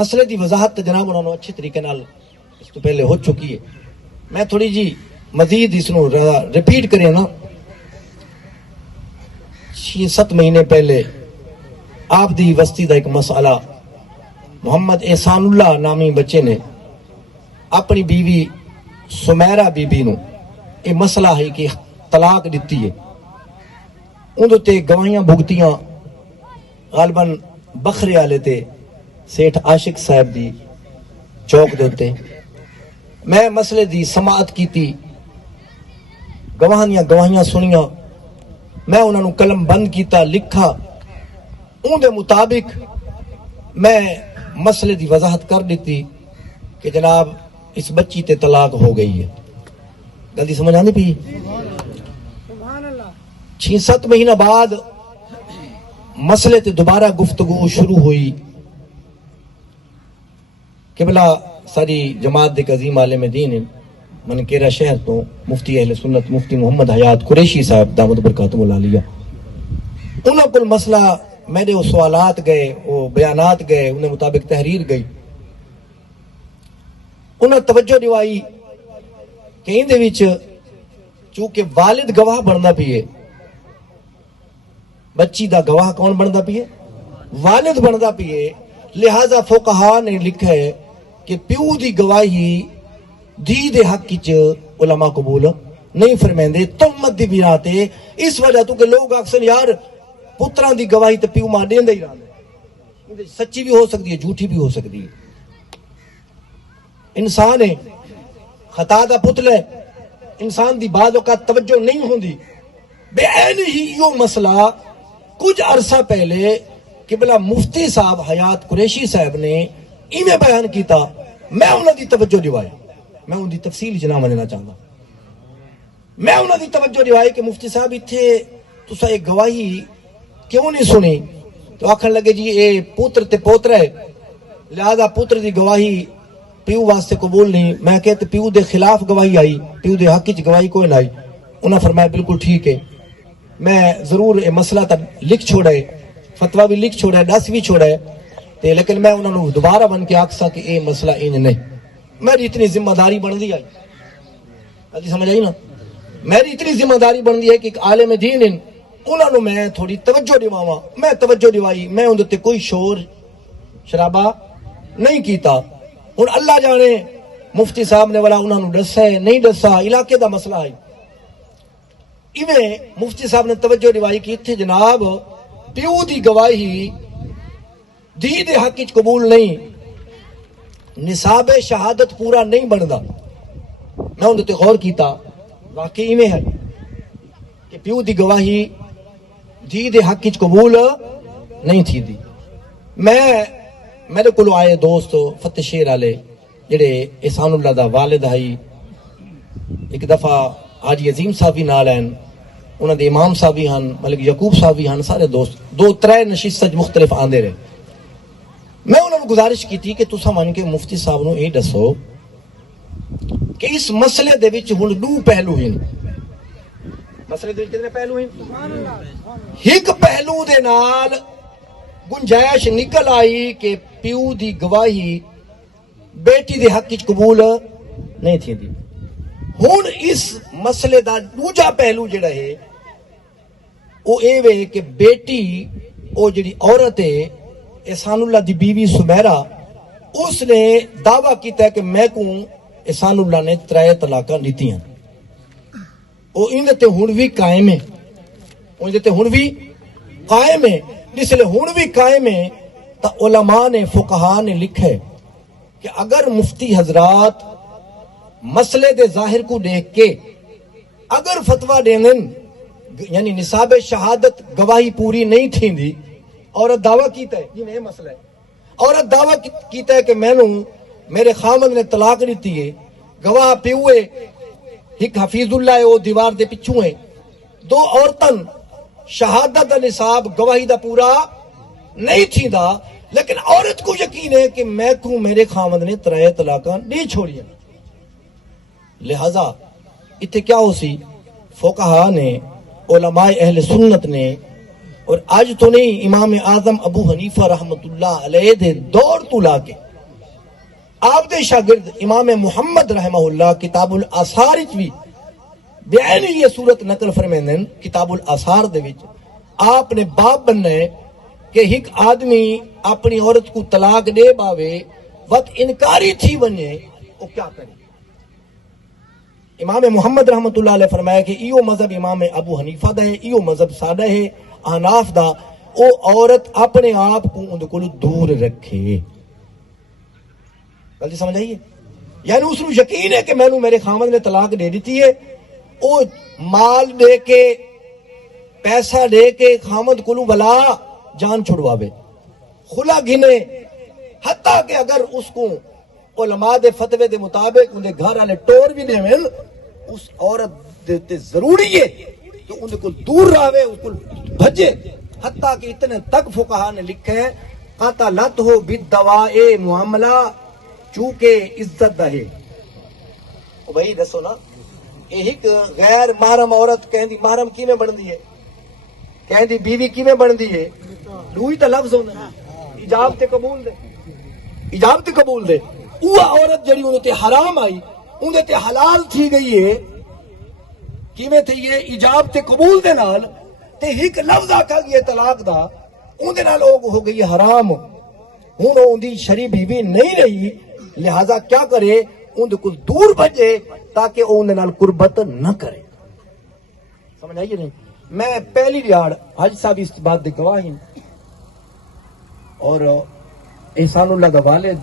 مسئلے دی وضاحت جناب انہوں نے اچھے طریقے نال اس تو پہلے ہو چکی ہے. میں تھوڑی جی مزید اس نو ریپیٹ کریں نا. 6-7 مہینے پہلے آپ دی وسطی دا ایک مسئلہ محمد احسان اللہ نامی بچے نے اپنی بیوی سمیرہ بی بی نو یہ مسئلہ ہے کہ طلاق دیتی ہے. اندر تے گواہیاں بھگتیاں غالباً بخرے والے تے سیٹھ عاشق صاحب دی چوک دیتے. میں مسئلے دی سماعت کیتی, گواہیاں سنیاں, میں انہوں نے قلم بند کیتا, لکھا. ان دے مطابق میں مسئلے دی وضاحت کر دیتی کہ جناب اس بچی تے طلاق ہو گئی ہے. گل سمجھ آندی پئی؟ 6-7 مہینہ بعد مسئلے تے دوبارہ گفتگو شروع ہوئی کہ بلا ساری جماعت دے عظیم عالم دین منکیرہ شہر تو مفتی اہل سنت مفتی محمد حیات قریشی صاحب دامت برکاتہم العالیہ, انہوں کو مسئلہ میرے وہ سوالات گئے, وہ بیانات گئے, انہیں مطابق تحریر گئی. انہوں توجہ دوائی کہ ان دے وچ چونکہ والد گواہ بننا پیے, بچی دا گواہ کون بنتا پیے؟ والد بنتا پیے. لہذا فقہا نے لکھا ہے کہ پیو دی گواہی دھی دے حق وچ علماء قبول نہیں فرمیندے تہمت دی بنا تے. اس وجہ تو کہ لوگ اکثر یار پتراں دی گواہی تے پیو ماں دیندا ہی رہندا, سچی بھی ہو سکتی ہے جھوٹی بھی ہو سکتی ہے. انسان ہے, خطا دا پتل ہے, انسان دی بعض اوقات توجہ نہیں ہوندی. بے عین ہی یہ مسئلہ کچھ عرصہ پہلے قبلہ مفتی صاحب حیات قریشی صاحب نے ایویں بیان کیتا, میں انہوں دی توجہ دیوائی, میں ان دی تفصیل جنا مننا چاہتا. میں انہوں دی توجہ دیوائی کہ مفتی صاحب اتھے تسا ایک گواہی کیوں نہیں سنی؟ تو آکھن لگے جی اے پوتر تے پوتر ہے, لہذا پوتر دی گواہی پیو واسطے قبول نہیں. میں کہتے پیو دے خلاف گواہی آئی, پیو دے حق وچ گواہی کوئی نہ آئی. انہوں فرمایا بالکل ٹھیک ہے, میں ضرور یہ مسئلہ تک لکھ چھوڑا ہے, فتویٰ بھی لکھ چھوڑا ہے, دس بھی چھوڑا ہے, لیکن میں انہوں نے دوبارہ بن کے آکسا کہ یہ مسئلہ ان نہیں. میری اتنی ذمہ داری بن دی آئی, سمجھ آئی نا, میری اتنی ذمہ داری بن دی ہے کہ ایک عالم دین انہوں نے میں تھوڑی توجہ دیواں. میں توجہ دیوائی, میں اندر تے کوئی شور شرابہ نہیں کیتا. ہن اللہ جانے مفتی صاحب نے والا انہوں نے دسا ہے نہیں دسا, علاقے دا مسئلہ ہے. ایویں مفتی صاحب نے توجہ دیوائی کہ اتھے جناب پیو دی گواہی دھی دے حق وچ قبول نہیں, نصاب شہادت پورا نہیں بندا. میں اندر تے غور کیتا, واقعی ایویں ہے کہ پیو دی گواہی دھی دے حق وچ قبول نہیں تھی دی. میرے کولو آئے دوست فتح شیر والے جڑے احسان اللہ دا والد ہے, ایک دفعہ حاجی عظیم صاحب بھی نال ہیں, انہوں دے امام صاحب بھی ہیں, ملک یعقوب صاحب بھی ہیں, سارے دوست 2-3 نشست مختلف آندے رہے. میں انہوں نے گزارش کی تھی کہ تسا من کے مفتی صاحب نو یہ دسو کہ اس مسئلے دے وچ ہن 2 پہلو ہیں. مسئلے دے وچ کتنے پہلو ہیں؟ ایک پہلو دے نال گنجائش نکل آئی کہ پیو دی گواہی بیٹی دے حق وچ قبول نہیں تھی دی. ہن اس مسئلے دا دوجا پہلو جڑا ہے وہ اے وے کہ بیٹی او جڑی عورت ہے احسان اللہ دی بیوی سمیرہ, اس نے دعویٰ کیتا ہے کہ میں کو احسان اللہ نے 3 طلاقاں دیتی ہیں. وہ اندر تے ہن بھی قائم ہے, اندر تے ہن بھی قائم ہے. جس لئے ہن بھی قائم ہے تا علماء نے فقہا نے لکھا ہے کہ اگر مفتی حضرات مسئلے دے ظاہر کو دیکھ کے اگر فتویٰ دینن یعنی نصاب شہادت گواہی پوری نہیں تھی دی, عورت دعویٰ کیتا ہے یہ نہیں مسئلہ ہے, عورت دعویٰ کیتا ہے کہ میں نو میرے خامد نے طلاق دیتی ہے, گواہ پیوے ایک حفیظ اللہ ہے وہ دیوار دے پچھوں ہے, 2 عورتن شہادت دا نصاب گواہی دا پورا نہیں تھی دا, لیکن عورت کو یقین ہے کہ میں کو میرے خامد نے 3 طلاقاں نہیں چھوڑی ہیں. لہذا اتنے کیا ہو سی, فقہا نے علماء اہل سنت نے, اور آج تو نہیں امام اعظم ابو حنیفہ رحمت اللہ علیہ دے دور تو لا کے آپ دے شاگرد امام محمد رحمہ اللہ کتاب الاثار وچ بھی بیان یہ صورت نقل فرمیندے ہیں کتاب الاثار دے وچ آپ نے باب بننا ہے کہ ایک آدمی اپنی عورت کو طلاق دے باوے وقت انکاری تھی بنے وہ کیا کرے. امام محمد رحمت اللہ علیہ فرمایا کہ ایو مذہب امام ابو حنیفہ دا ہے، ایو مذہب سادہ ہے احناف دا. او عورت اپنے آپ کو ان کو دور رکھے. غلطی سمجھ آئیے؟ یعنی اس کو یقین ہے کہ میں میرے خامد نے طلاق دے دیتی ہے، او مال دے کے پیسہ دے کے خامد کو بلا جان چھڑواوے، خلا گھنے، حتیٰ کہ اگر اس کو علماء دے فتوے دے مطابق ان دے گھر والے ٹور بھی دے مل، اس عورت دیتے ضروری ہے کہ ان کو دور رہے، اس کو بھجے. حتیٰ کہ اتنے تک فقہا نے لکھا ہے قاتلت ہو بالدواء معاملہ چونکہ عزت دہے. بھائی دسو نا، ایک غیر محرم عورت کہندی محرم کیویں بندی ہے، کہندی بیوی کیویں بندی ہے، دوئی تا لفظ ہوندے ایجاب تے قبول دے، ایجاب تے قبول دے. وہ عورت جڑی انہوں تے حرام آئی انہوں تے حلال تھی گئی ہے، کیویں تھی ہے ایجاب تے قبول دے نال. تے ایک لفظ آکھا گیا طلاق دا اون دے نال ہو گئی حرام. ہن اون دی شرعی بیوی نہیں رہی، لہذا کیا کرے اون دے کول دور بھجے تاکہ اون دے نال قربت نہ کرے. سمجھ آئیے نہیں؟ میں پہلی دیہاڑ حج صاحب اس بات دے گواہ ہیں، اور احسان اللہ دا والد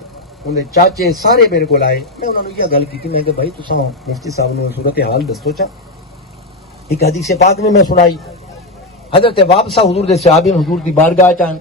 انہیں چاچے سارے میرے کو آئے. میں انہوں نے یہ گل کی میں کہ بھائی تساں مفتی صاحب نے صورت حال دسو چا. ایک حدیث پاک میں سنائی، حضرت واپسہ حضور دے صحابی حضور دی بارگاہ چان